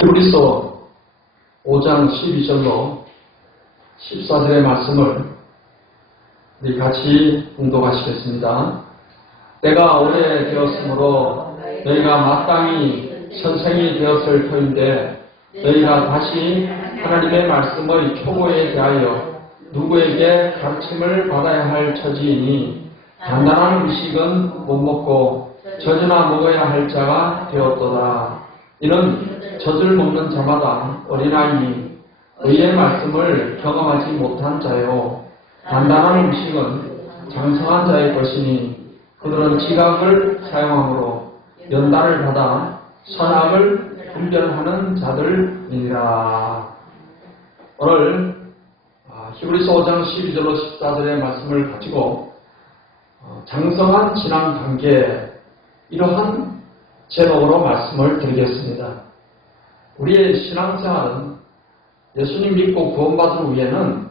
히브리서 5장 12절로 14절의 말씀을 우리 같이 봉독하시겠습니다. 때가 오래되었으므로 너희가 마땅히 선생이 되었을 터인데 너희가 다시 하나님의 말씀의 표고에 대하여 누구에게 가르침을 받아야 할 처지이니 단단한 음식은 못 먹고 젖이나 먹어야 할 자가 되었도다. 이는 젖을 먹는 자마다 어린아이니 의의 말씀을 경험하지 못한 자요 단단한 음식은 장성한 자의 것이니 그들은 지각을 사용함으로 연단을 받아 선악을 분별하는 자들이니라. 오늘 히브리서 5장 12절로 14절의 말씀을 가지고 장성한 신앙 관계 이러한 제목으로 말씀을 드리겠습니다. 우리의 신앙생활은 예수님 믿고 구원받은 후에는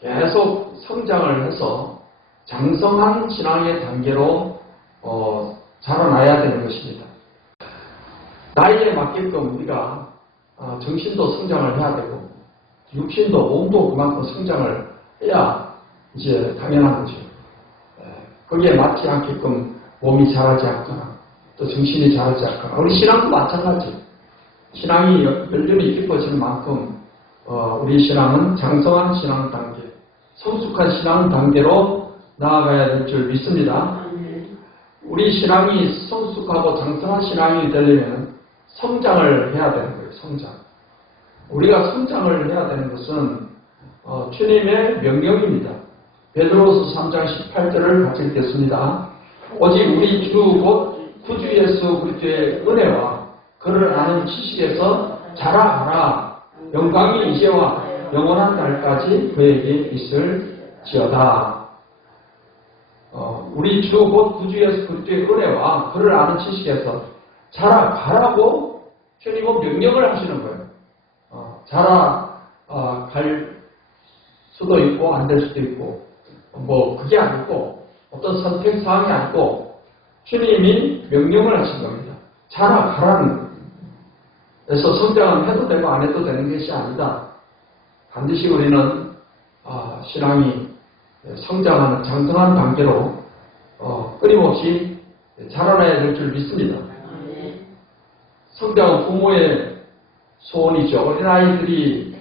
계속 성장을 해서 장성한 신앙의 단계로 자라나야 되는 것입니다. 나이에 맞게끔 우리가 정신도 성장을 해야 되고 육신도 몸도 그만큼 성장을 해야 이제 당연한 거죠. 거기에 맞지 않게끔 몸이 자라지 않거나 또 정신이 자라지 않거나 우리 신앙도 마찬가지예요. 신앙이 연륜이 깊어지는 만큼 우리 신앙은 장성한 신앙 단계, 성숙한 신앙 단계로 나아가야 될 줄 믿습니다. 우리 신앙이 성숙하고 장성한 신앙이 되려면 성장을 해야 되는 거예요. 성장. 우리가 성장을 해야 되는 것은 주님의 명령입니다. 베드로서 3장 18절을 같이 읽겠습니다. 오직 우리 주 곧 구주 예수 그리스도의 은혜와 그를 아는 지식에서 자라가라. 영광이 이제와 영원한 날까지 그에게 있을지어다. 우리 주 곧 구주 예수 그리스도의 은혜와 그를 아는 지식에서 자라가라고 주님은 명령을 하시는 거예요. 자라갈 수도 있고 안 될 수도 있고 그게 아니고 어떤 선택 사항이 아니고 주님이 명령을 하신 겁니다. 자라가라는 거예요. 그래서 성장은 해도 되고 안 해도 되는 것이 아니다. 반드시 우리는 신앙이 성장하는 장성한 단계로 끊임없이 자라나야 될 줄 믿습니다. 성장은 부모의 소원이죠. 어린아이들이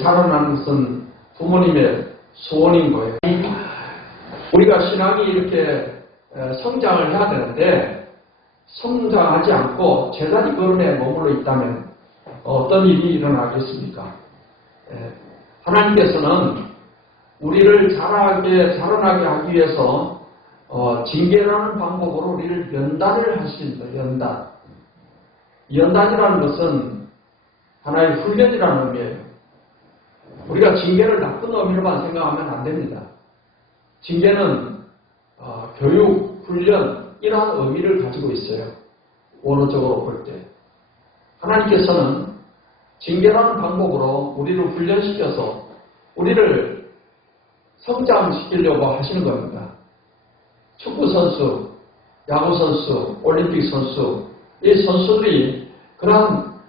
자라나는 것은 부모님의 소원인 거예요. 우리가 신앙이 이렇게 성장을 해야 되는데 성장하지 않고 제자리 걸음에 머물러 있다면 어떤 일이 일어나겠습니까? 하나님께서는 우리를 자라나게 하기 위해서 징계라는 방법으로 우리를 연단을 하십니다. 연단. 연단이라는 것은 하나의 훈련이라는 의미예요. 우리가 징계를 나쁜 의미로만 생각하면 안 됩니다. 징계는 교육, 훈련 이러한 의미를 가지고 있어요. 원어적으로 볼 때. 하나님께서는 징계라는 방법으로 우리를 훈련시켜서 우리를 성장시키려고 하시는 겁니다. 축구선수, 야구선수, 올림픽선수 이 선수들이 그러한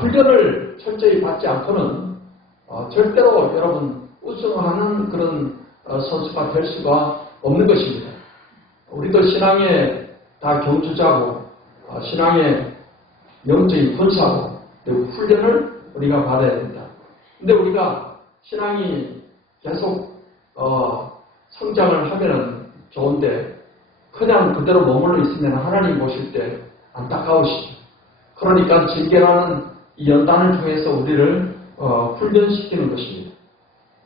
훈련을 철저히 받지 않고는 절대로 여러분 우승하는 그런 선수가 될 수가 없는 것입니다. 우리도 신앙에 다 경주자고 신앙의 영적인 군사고 훈련을 우리가 받아야 됩니다. 근데 우리가 신앙이 계속 성장을 하면 좋은데 그냥 그대로 머물러 있으면 하나님 보실 때 안타까우시죠. 그러니까 징계라는 이 연단을 통해서 우리를 훈련시키는 것입니다.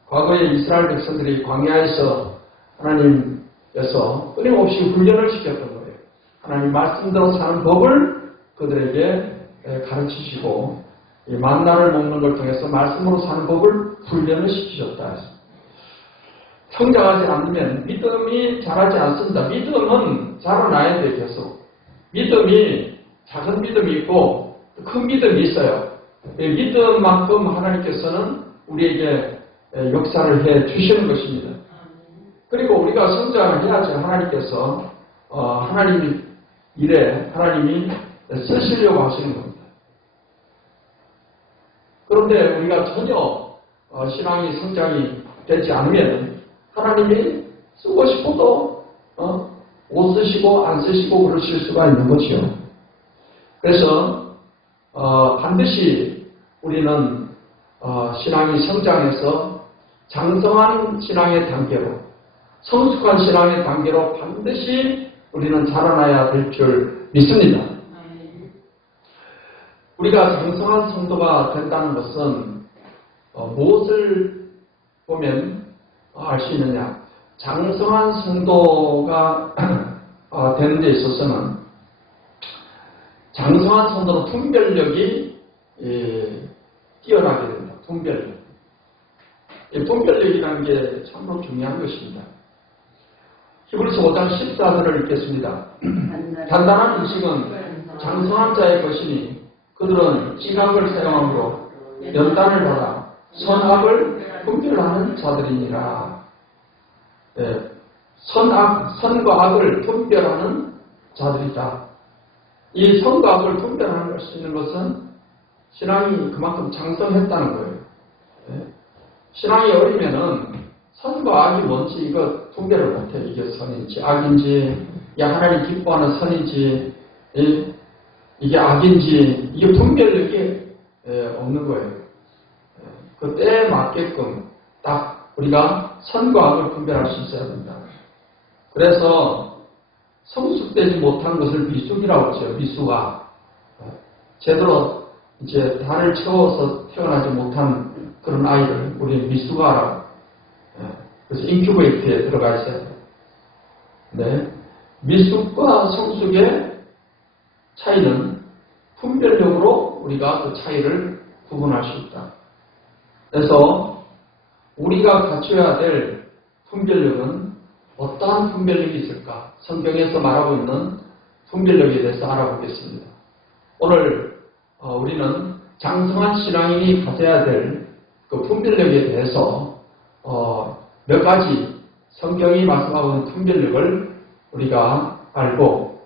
과거에 이스라엘 백성들이 광야에서 하나님께서 끊임없이 훈련을 시켰던 거예요. 하나님 말씀대로 사는 법을 그들에게 가르치시고 이 만나를 먹는 걸 통해서 말씀으로 사는 법을 훈련을 시키셨다. 성장하지 않으면 믿음이 자라지 않습니다. 믿음은 자라나야 돼 계속. 믿음이 작은 믿음이 있고 큰 믿음이 있어요. 믿음만큼 하나님께서는 우리에게 역사를 해 주시는 것입니다. 그리고 우리가 성장을 해야지 하나님께서 하나님이 일에 하나님이 쓰시려고 하시는 겁니다. 그런데 우리가 전혀 신앙이 성장이 되지 않으면 하나님이 쓰고 싶어도 못 쓰시고 안 쓰시고 그러실 수가 있는 거지요. 그래서 반드시 우리는 신앙이 성장해서 장성한 신앙의 단계로, 성숙한 신앙의 단계로 반드시 우리는 자라나야 될 줄 믿습니다. 우리가 장성한 성도가 된다는 것은 무엇을 보면 알 수 있느냐? 장성한 성도가 되는 데 있어서는 장성한 성도는 분별력이 뛰어나게 됩니다. 분별력. 분별력이라는 게 참으로 중요한 것입니다. 히브리서 5장 14절을 읽겠습니다. 단단한 음식은 장성한 자의 것이니 그들은 지각을 사용함으로 연단을 받아 선악을 분별하는 자들이니라. 선과 악을 분별하는 자들이다. 이 선과 악을 분별할 수 있는 것은 신앙이 그만큼 장성했다는 거예요. 신앙이 어리면은 선과 악이 뭔지 이거 분별을 못해. 이게 선인지 악인지, 하나님 기뻐하는 선인지, 이게 악인지, 이게 분별력이 없는 거예요. 그 때에 맞게끔 딱 우리가 선과 악을 분별할 수 있어야 된다. 그래서 성숙되지 못한 것을 미숙이라고 하죠. 미숙아. 제대로 이제 달을 채워서 태어나지 못한 그런 아이를 우리는 미숙아라고. 그래서 인큐베이터에 들어가 있어야 돼요. 네. 미숙과 성숙의 차이는 분별력으로 우리가 그 차이를 구분할 수 있다. 그래서 우리가 갖춰야 될 분별력은 어떠한 분별력이 있을까? 성경에서 말하고 있는 분별력에 대해서 알아보겠습니다. 오늘 우리는 장성한 신앙인이 가져야 될 그 분별력에 대해서 몇 가지 성경이 말씀하고 있는 분별력을 우리가 알고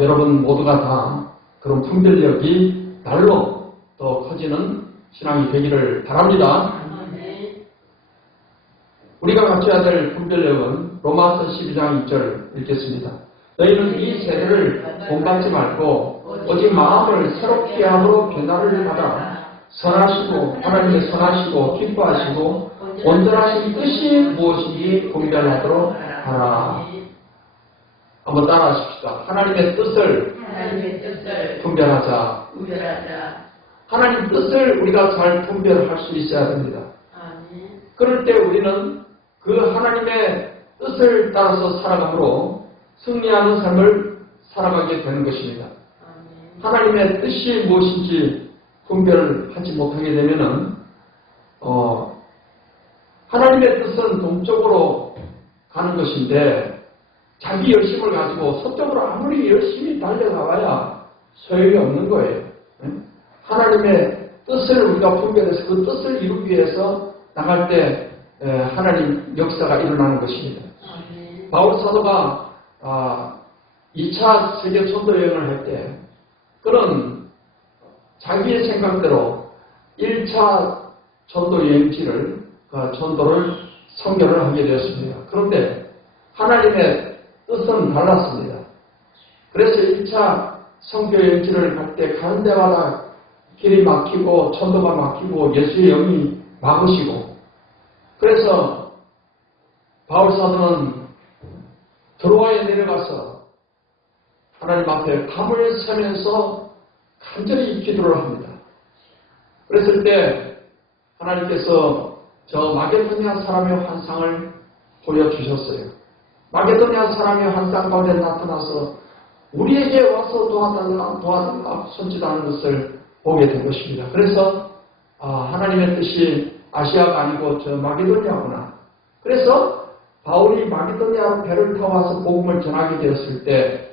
여러분 모두가 다 그런 분별력이 날로 더 커지는 신앙이 되기를 바랍니다. 우리가 갖춰야 될 분별력은 로마서 12장 2절 읽겠습니다. 너희는 이 세대를 본받지 말고 오직 마음을 새롭게 함으로 변화를 받아 선하시고 하나님의 선하시고 기뻐하시고 온전하신 뜻이 무엇인지 분별하도록 하라. 한번 따라하십시다. 하나님의 뜻을 분별하자. 하나님 뜻을 우리가 잘 분별할 수 있어야 됩니다. 그럴 때 우리는 그 하나님의 뜻을 따라서 살아감으로 승리하는 삶을 살아가게 되는 것입니다. 하나님의 뜻이 무엇인지 분별하지 못하게 되면은 하나님의 뜻은 동쪽으로 가는 것인데 자기 열심을 가지고 서쪽으로 아무리 열심히 달려나가야 소용이 없는 거예요. 하나님의 뜻을 우리가 분별해서 그 뜻을 이루기 위해서 나갈 때 하나님 역사가 일어나는 것입니다. 바울 사도가 2차 세계 전도 여행을 할 때 그는 자기의 생각대로 1차 전도 여행지를 전도를 선결을 하게 되었습니다. 그런데 하나님의 뜻은 달랐습니다. 그래서 1차 선교 여행지를 갈 때 가는 데마다 길이 막히고 전도가 막히고 예수의 영이 막으시고 그래서 바울 사도는 드로아에 내려가서 하나님 앞에 밤을 새면서 간절히 기도를 합니다. 그랬을 때 하나님께서 저 마게도냐 사람의 환상을 보여주셨어요. 마게도냐 사람의 환상 가운데 나타나서 우리에게 와서 도와달라 손짓하는 것을 보게 된 것입니다. 그래서 하나님의 뜻이 아시아가 아니고 저 마게도냐구나. 그래서 바울이 마게도냐로 배를 타고 와서 복음을 전하게 되었을 때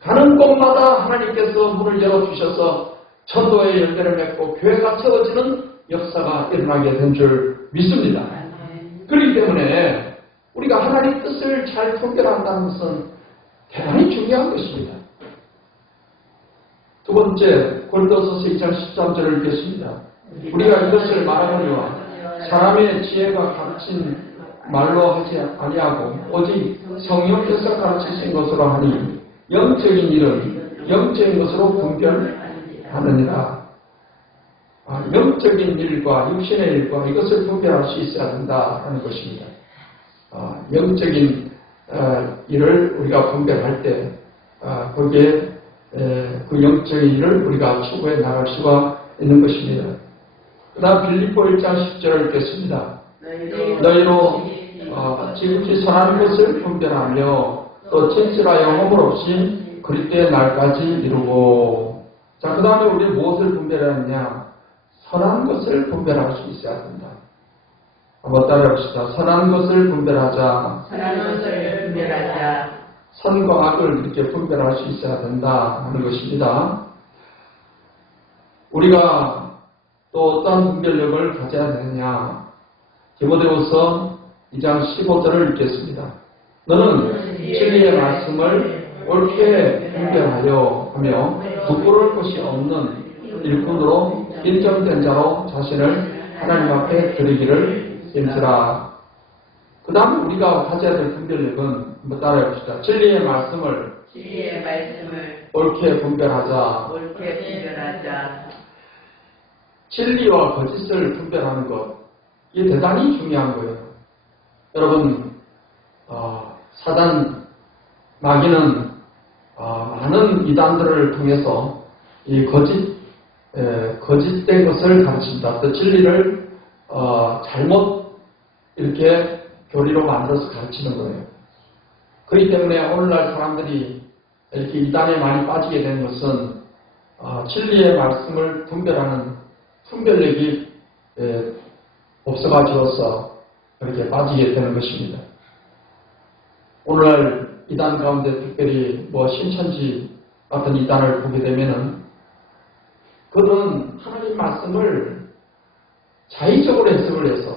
가는 곳마다 하나님께서 문을 열어주셔서 전도의 열매를 맺고 교회가 채워지는 역사가 일어나게 된 줄 믿습니다. 그렇기 때문에 우리가 하나님 뜻을 잘 분별한다는 것은 대단히 중요한 것입니다. 두 번째, 고린도서서 2장 13절을 읽겠습니다. 우리가 이것을 말하거니와 사람의 지혜가 가르친 말로 하지 아니하고 오직 성령께서 가르치신 것으로 하니 영적인 일은 영적인 것으로 분별하느니라. 영적인 일과 육신의 일과 이것을 분별할 수 있어야 된다는 것입니다. 영적인 일을 우리가 분별할 때 거기에 그 영적인 일을 우리가 추구해 나갈 수가 있는 것입니다. 그 다음 빌립보 1장 10절을 읽겠습니다. 너희로 지극히 선한 것을 분별하며 또 진실하여 허물 없이 그리스도의 날까지 이루고. 자, 그 다음에 우리 무엇을 분별하느냐? 선한 것을 분별할 수 있어야 된다. 한번 따라해봅시다. 선한 것을 분별하자. 선한 것을 분별하자. 선과 악을 이렇게 분별할 수 있어야 된다 하는 것입니다. 우리가 또 어떤 분별력을 가져야 되느냐? 디모데후서 2장 15절을 읽겠습니다. 너는 진리의 말씀을 옳게 분별하여 하며 부끄러울 것이 없는 일꾼으로 인정된 자로 자신을 하나님 앞에 드리기를 힘쓰라. 그 다음 우리가 가져야 될 분별력은 한번 따라해봅시다. 진리의 말씀을 옳게 분별하자. 진리와 거짓을 분별하는 것, 이게 대단히 중요한 거예요. 여러분, 사단 마귀는 많은 이단들을 통해서 이 거짓된 것을 가르친다. 또 진리를 잘못 이렇게 교리로 만들어서 가르치는 거예요. 그렇기 때문에 오늘날 사람들이 이렇게 이단에 많이 빠지게 되는 것은 진리의 말씀을 분별하는 분별력이 없어가지고서 그렇게 빠지게 되는 것입니다. 오늘날 이단 가운데 특별히 신천지 같은 이단을 보게 되면은 그들은 하나님 말씀을 자의적으로 해석을 해서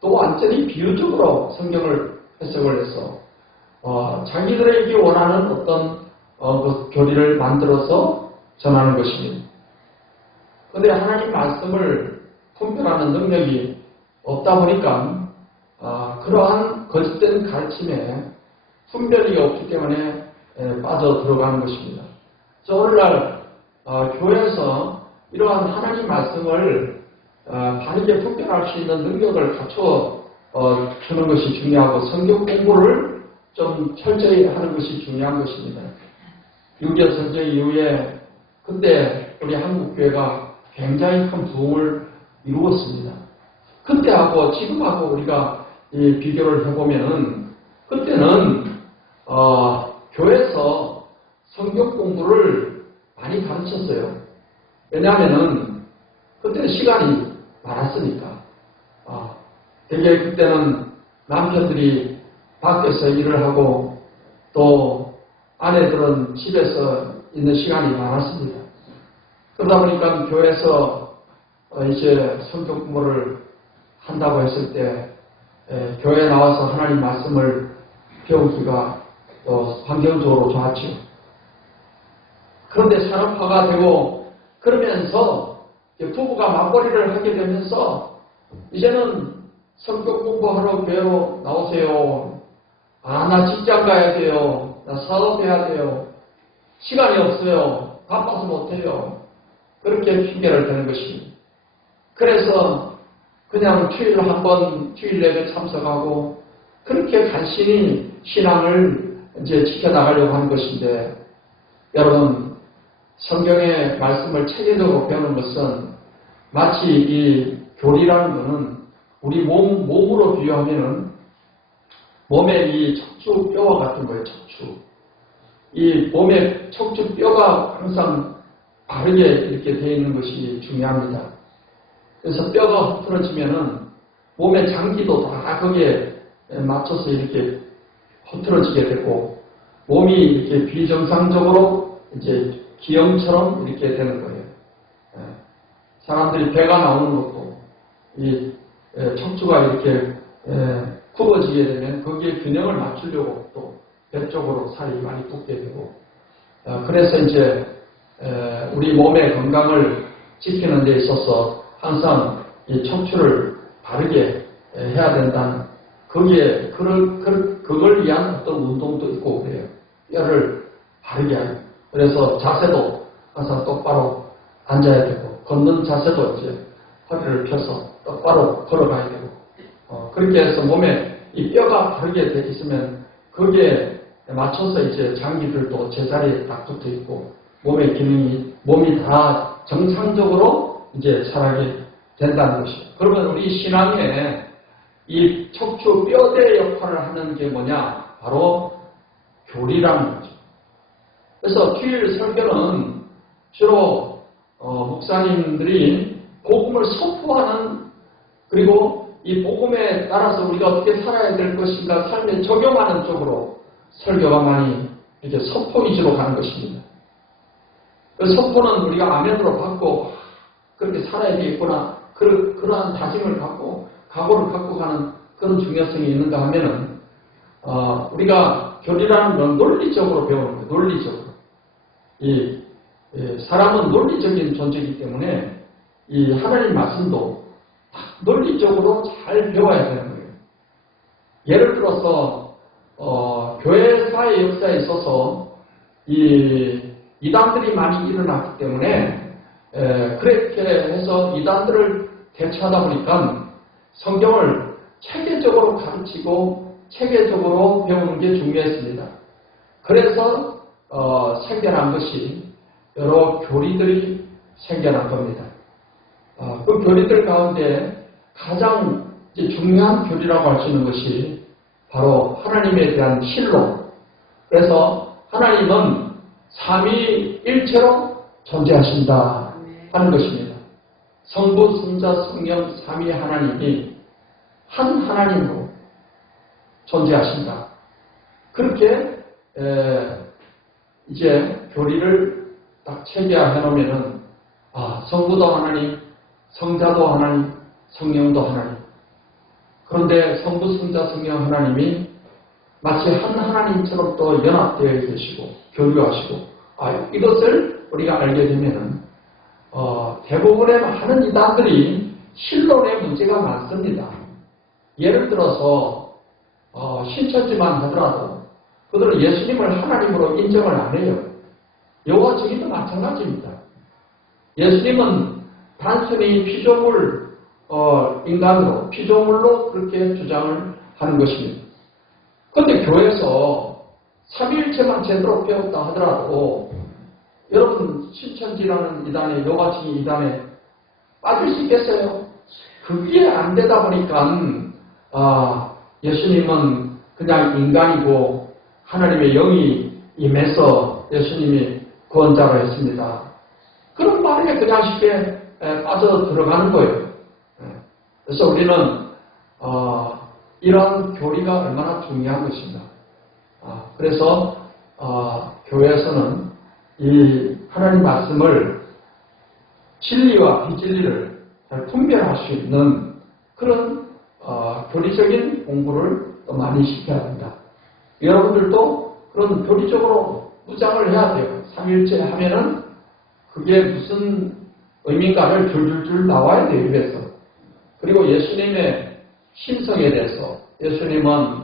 또 완전히 비유적으로 성경을 해석을 해서 자기들에게 원하는 어떤 그 교리를 만들어서 전하는 것입니다. 그런데 하나님 말씀을 분별하는 능력이 없다 보니까 그러한 거짓된 가르침에 분별이 없기 때문에 빠져 들어가는 것입니다. 그래서 오늘날 교회에서 이러한 하나님 말씀을 바르게 분별할 수 있는 능력을 갖춰 주는 것이 중요하고 성경 공부를 좀 철저히 하는 것이 중요한 것입니다. 6.25 전쟁 이후에 그때 우리 한국교회가 굉장히 큰 부흥을 이루었습니다. 그때하고 지금하고 우리가 비교를 해보면은 그때는 교회에서 성경 공부를 많이 가르쳤어요. 왜냐하면은 그때는 시간이 많았으니까. 되게 그때는 남편들이 밖에서 일을 하고 또 아내들은 집에서 있는 시간이 많았습니다. 그러다 보니까 교회에서 이제 성경 공부를 한다고 했을 때 교회에 나와서 하나님 말씀을 배우기가 또 환경적으로 좋았죠. 그런데 산업화가 되고 그러면서 부부가 맞벌이를 하게 되면서 이제는 성경 공부하러 교회로 나오세요. 나 직장 가야 돼요. 나 사업해야 돼요. 시간이 없어요. 바빠서 못해요. 그렇게 핑계를 대는 것입니다. 그래서 그냥 주일 한 번, 주일 예배 참석하고 그렇게 간신히 신앙을 이제 지켜나가려고 하는 것인데 여러분 성경의 말씀을 체계적으로 배우는 것은 마치 이 교리라는 것은 우리 몸으로 비유하면은 몸의 이 척추뼈와 같은 거예요. 척추. 이 몸의 척추뼈가 항상 바르게 이렇게 되어 있는 것이 중요합니다. 그래서 뼈가 흐트러지면은 몸의 장기도 다 거기에 맞춰서 이렇게 흐트러지게 되고 몸이 이렇게 비정상적으로 이제 기형처럼 이렇게 되는 거예요. 사람들이 배가 나오는 것도 이 척추가 이렇게 굽어지게 되면 거기에 균형을 맞추려고 또 배 쪽으로 살이 많이 붙게 되고 그래서 이제 우리 몸의 건강을 지키는 데 있어서 항상 이 척추를 바르게 해야 된다는 거기에 그걸 위한 어떤 운동도 있고 그래요. 뼈를 바르게 하고 그래서 자세도 항상 똑바로 앉아야 되고 걷는 자세도 이제 허리를 펴서 똑바로 걸어가야 되고 그렇게 해서 몸에 이 뼈가 바르게 돼 있으면 거기에 맞춰서 이제 장기들도 제자리에 딱 붙어 있고 몸의 기능이 몸이 다 정상적으로 이제 자라게 된다는 것이죠. 그러면 우리 신앙에 이 척추 뼈대 역할을 하는 게 뭐냐? 바로 교리라는 거죠. 그래서 주일 설교는 주로 목사님들이 복음을 선포하는 그리고 이 복음에 따라서 우리가 어떻게 살아야 될 것인가 삶에 적용하는 쪽으로 설교가 많이 이렇게 선포 위주로 가는 것입니다. 그 선포는 우리가 아멘으로 받고 그렇게 살아야 되겠구나 그러한 다짐을 갖고 각오를 갖고 가는 그런 중요성이 있는가 하면은 우리가 교리라는 건 논리적으로 배우는 거예요. 논리적으로. 사람은 논리적인 존재이기 때문에 이 하나님 말씀도 논리적으로 잘 배워야 되는 거예요. 예를 들어서 교회사의 역사에 있어서 이단들이 많이 일어났기 때문에 그렇게 해서 이단들을 대처하다 보니까 성경을 체계적으로 가르치고 체계적으로 배우는 게 중요했습니다. 그래서 생겨난 것이 여러 교리들이 생겨난 겁니다. 그 교리들 가운데 가장 중요한 교리라고 할 수 있는 것이 바로 하나님에 대한 신론. 그래서 하나님은 삼위일체로 존재하신다 하는 것입니다. 성부, 성자, 성령, 삼위 하나님이 한 하나님으로 존재하신다. 그렇게 이제 교리를 딱 체계화해 놓으면은 성부도 하나님, 성자도 하나님, 성령도 하나님. 그런데 성부, 성자, 성령 하나님이 마치 한 하나님처럼 또 연합되어 계시고 교류하시고 이것을 우리가 알게 되면은 대부분의 많은 이단들이 신론에 문제가 많습니다. 예를 들어서 신천지만 하더라도 그들은 예수님을 하나님으로 인정을 안 해요. 여호와 증인도 마찬가지입니다. 예수님은 단순히 피조물 인간으로 피조물로 그렇게 주장을 하는 것입니다. 그런데 교회에서 삼위일체만 제대로 배웠다 하더라도 여러분 신천지라는 이단에 여호와 증인 이단에 빠질 수 있겠어요? 그게 안 되다 보니까 예수님은 그냥 인간이고 하나님의 영이 임해서 예수님이 구원자로 했습니다. 그런 말에 그냥 쉽게 빠져 들어가는 거예요. 그래서 우리는 이런 교리가 얼마나 중요한 것인가. 그래서 교회에서는 이 하나님 말씀을 진리와 비진리를 잘 분별할 수 있는 그런 교리적인 공부를 또 많이 시켜야 한다. 여러분들도 그런 교리적으로 무장을 해야 돼요. 삼위일체 하면은 그게 무슨 의미인가를 줄줄줄 나와야 돼요. 입에서. 그리고 예수님의 신성에 대해서 예수님은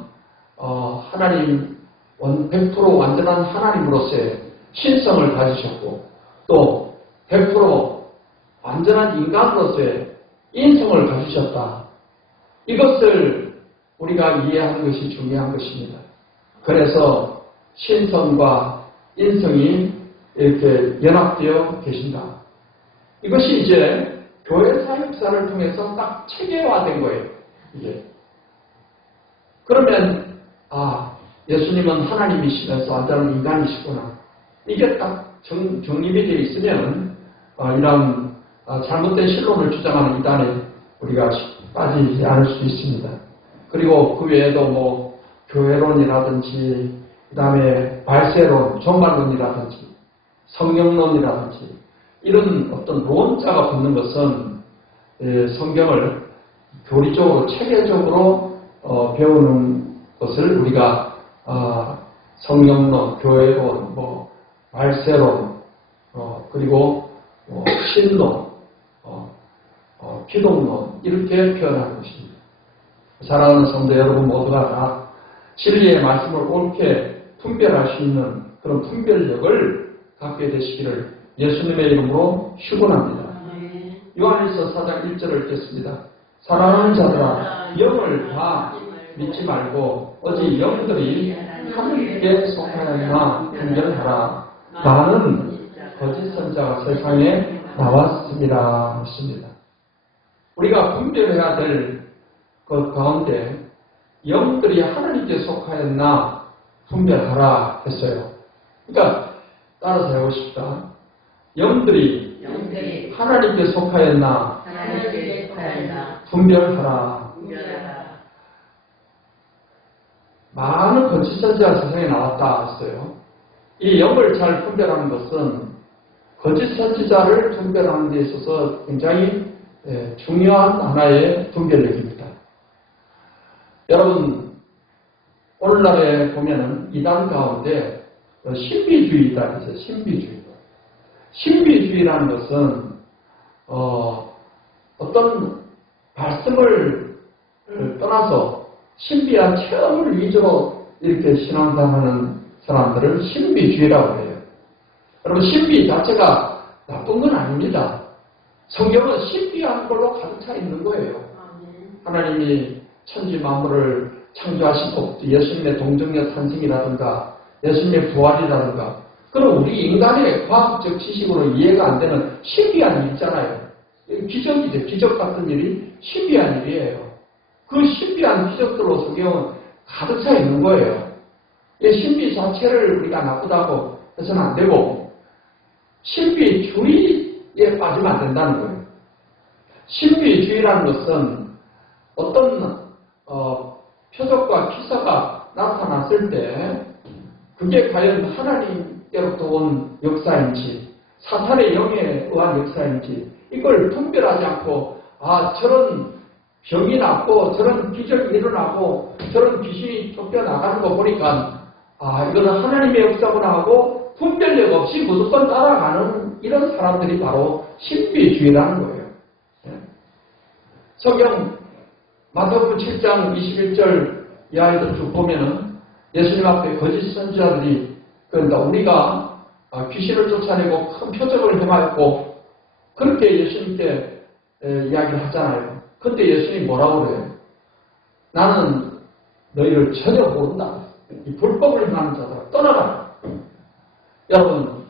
하나님 100% 완전한 하나님으로서의 신성을 가지셨고 또 100% 완전한 인간으로서의 인성을 가지셨다. 이것을 우리가 이해하는 것이 중요한 것입니다. 그래서 신성과 인성이 이렇게 연합되어 계신다. 이것이 이제 교회사 역사를 통해서 딱 체계화된 거예요. 이게. 그러면 예수님은 하나님이시면서 완전한 인간이시구나. 이게 딱 정립이 되어 있으면 이런 잘못된 신론을 주장하는 이단에 우리가 빠지지 않을 수 있습니다. 그리고 그 외에도 교회론이라든지 그 다음에 발세론, 종말론이라든지 성령론이라든지 이런 어떤 론자가 붙는 것은 성경을 교리적으로 체계적으로 배우는 것을 우리가 성령론, 교회론, 발세론, 그리고 신론, 기독론 이렇게 표현하는 것입니다. 사랑하는 성도 여러분 모두가 다 진리의 말씀을 옳게 분별할 수 있는 그런 분별력을 갖게 되시기를 예수님의 이름으로 축원합니다. 요한일서 4장 1절을 읽겠습니다. 사랑하는 자들아 영을 다 믿지 말고 오직 영들이 하늘께 속하였나 분별하라. 많은 거짓 선자가 세상에 나왔습니다. 했습니다. 우리가 분별해야 될 것 가운데 영들이 하나님께 속하였나 분별하라 했어요. 그러니까 따라서 해보고 싶다. 영들이 하나님께 속하였나 분별하라. 많은 거짓 선지자가 세상에 나왔다 했어요. 이 영을 잘 분별하는 것은 거짓 선지자를 분별하는 데 있어서 굉장히 중요한 하나의 분별력입니다. 여러분 오늘날에 보면은 이단 가운데 신비주의 이단이 있어요. 신비주의. 신비주의라는 것은 어떤 말씀을 떠나서 신비한 체험을 위주로 이렇게 신앙생활하는 사람들을 신비주의라고 해요. 여러분 신비 자체가 나쁜 건 아닙니다. 성경은 신비한 걸로 가득 차 있는 거예요. 하나님이 천지 만물을 창조하신 것, 예수님의 동정녀 탄생이라든가 예수님의 부활이라든가 그럼 우리 인간의 과학적 지식으로 이해가 안 되는 신비한 일 있잖아요. 기적이죠. 기적 같은 일이 신비한 일이에요. 그 신비한 기적들로 성경은 가득 차 있는 거예요. 이 신비 자체를 우리가 나쁘다고 해서는 안 되고 신비주의에 빠지면 안 된다는 거예요. 신비주의라는 것은 어떤 표적과 기사가 나타났을 때 그게 과연 하나님께로부터 온 역사인지 사탄의 영에 의한 역사인지 이걸 분별하지 않고 저런 병이 났고 저런 기적이 일어나고 저런 귀신이 쫓겨나가는 거 보니까 이거는 하나님의 역사구나 하고 분별력 없이 무조건 따라가는 이런 사람들이 바로 신비주의라는 거예요. 성경 마태복음 7장 21절 이하에도 쭉 보면은 예수님 앞에 거짓 선지자들이 그러니까 우리가 귀신을 쫓아내고 큰 표적을 행하였고 그렇게 예수님께 이야기를 하잖아요. 그런데 예수님이 뭐라고 그래요? 나는 너희를 전혀 모른다. 이 불법을 행하는 자들아 떠나라. 여러분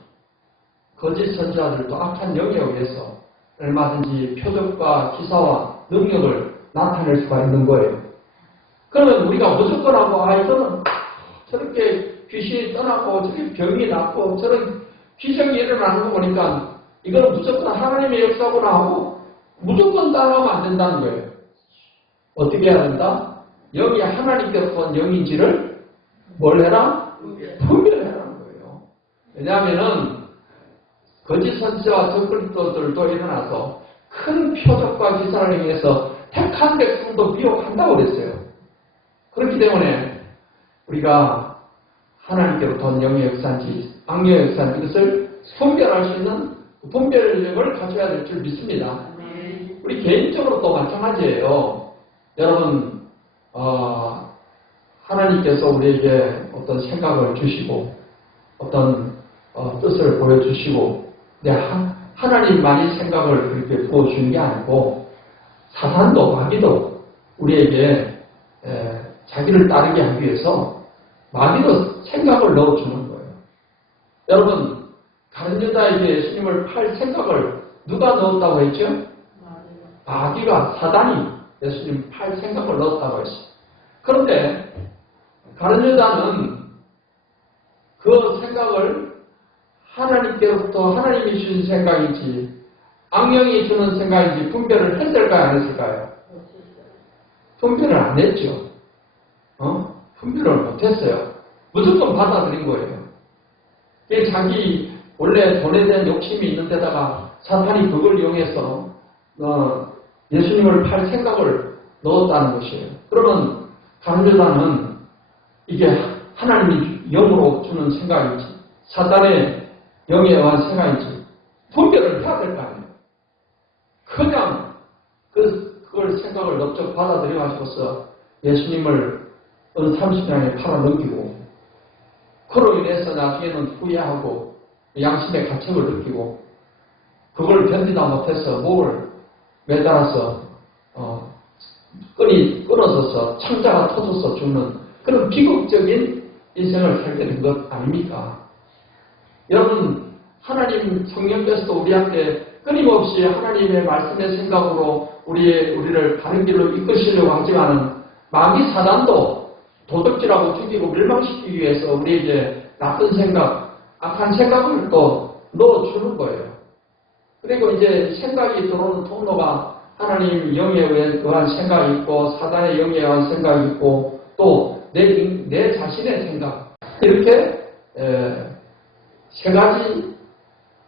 거짓 선지자들도 악한 영에 의해서 얼마든지 표적과 기사와 능력을 나타낼 수가 있는 거예요. 그러면 우리가 무조건 하고 이거는 저렇게 귀신이 떠나고 저렇게 병이 낫고 저런 기적이 일어나는 거 보니까 이거는 무조건 하나님의 역사구나 하고 무조건 따라가면 안 된다는 거예요. 어떻게 해야 된다? 영이 하나님께로부터 온 영인지를 뭘 해라? 분별해라는 거예요. 왜냐하면은 거짓 선지자와 적그리스도들도 일어나서 큰 표적과 기사를 행해서 택한 백성도 미혹한다고 그랬어요. 그렇기 때문에 우리가 하나님께로부터 온 영의 역사인지 악령의 역사인지 이것을 분별할 수 있는 분별력을 가져야 될 줄 믿습니다. 우리 개인적으로도 마찬가지예요. 여러분 하나님께서 우리에게 어떤 생각을 주시고 어떤 뜻을 보여주시고 하나님만이 생각을 그렇게 부어주는 게 아니고 사탄도 마귀도 우리에게 자기를 따르게 하기 위해서 마귀도 생각을 넣어주는 거예요. 여러분 다른 여자에게 예수님을 팔 생각을 누가 넣었다고 했죠? 마귀가 사단이 예수님 팔 생각을 넣었다고 했어요. 그런데 다른 여자는 그 생각을 하나님께로부터 하나님이 주신 생각인지 악령이 주는 생각인지 분별을 했을까요? 안 했을까요? 분별을 안 했죠. 분별을 못했어요. 무조건 받아들인 거예요. 자기 원래 돈에 대한 욕심이 있는 데다가 사탄이 그걸 이용해서 예수님을 팔 생각을 넣었다는 것이에요. 그러면 다른 여자는 이게 하나님이 영으로 주는 생각인지 사탄의 영에 의한 생각인지 분별을 해야 될 거 아니에요. 그냥 생각을 넓적 받아들여 가지고서 예수님을 어느 30년에 팔아 넘기고 그로 인해서 나중에는 후회하고 양심의 가책을 느끼고 그걸 견디다 못해서 목을 매달아서 끈이 끊어져서 창자가 터져서 죽는 그런 비극적인 인생을 살게 된 것 아닙니까? 여러분, 하나님 성령께서도 우리한테 끊임없이 하나님의 말씀의 생각으로 우리를 바른 길로 이끄시려고 하지만은 마귀 사단도 도둑질하고 죽이고 멸망시키기 위해서 우리에게 나쁜 생각, 악한 생각을 또 넣어주는 거예요. 그리고 이제 생각이 들어오는 통로가 하나님 영에 의한 생각이 있고 사단의 영에 의한 생각이 있고 또 내 자신의 생각 이렇게 세 가지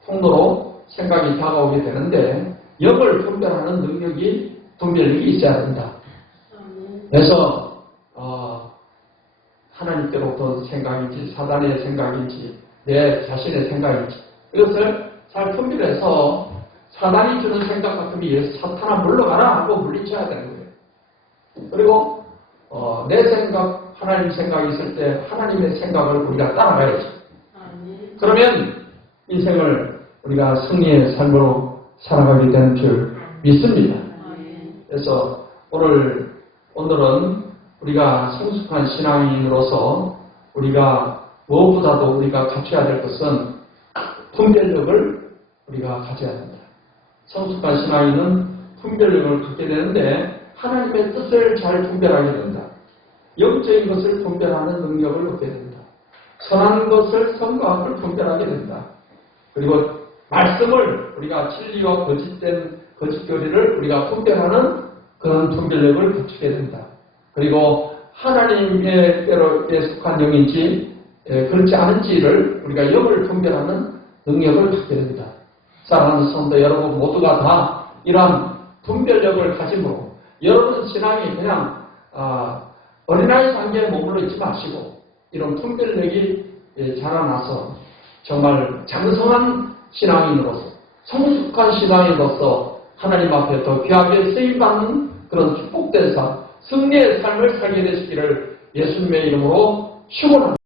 통로로 생각이 다가오게 되는데 영을 분별하는 분별력이 있어야 된다. 그래서 하나님께로부터 생각인지 사단의 생각인지 내 자신의 생각인지 이것을 잘 분별해서 사단이 주는 생각 같으면 사탄아 물러가라 하고 물리쳐야 되는 거예요. 그리고 내 생각, 하나님 생각이 있을 때 하나님의 생각을 우리가 따라가야지. 그러면 인생을 우리가 승리의 삶으로 살아가게 되는 줄 믿습니다. 그래서 오늘은 우리가 성숙한 신앙인으로서 우리가 무엇보다도 우리가 갖춰야 될 것은 분별력을 우리가 가져야 된다. 성숙한 신앙인은 분별력을 갖게 되는데 하나님의 뜻을 잘 분별하게 된다. 영적인 것을 분별하는 능력을 얻게 된다. 선한 것을 선과 악을 분별하게 된다. 그리고 말씀을 우리가 진리와 거짓교리를 우리가 분별하는 그런 분별력을 갖추게 된다. 그리고 하나님의 때로에 속한 영인지 그렇지 않은지를 우리가 영을 분별하는 능력을 갖게 된다. 사랑하는 성도 여러분 모두가 다 이러한 분별력을 가지고 여러분 신앙이 그냥 어린아이 단계에 머물러 있지 마시고 이런 분별력이 자라나서 정말 장성한 신앙인으로서 성숙한 신앙인으로서 하나님 앞에 더 귀하게 쓰임받는 그런 축복된 삶, 승리의 삶을 살게 되시기를 예수님의 이름으로 축원합니다.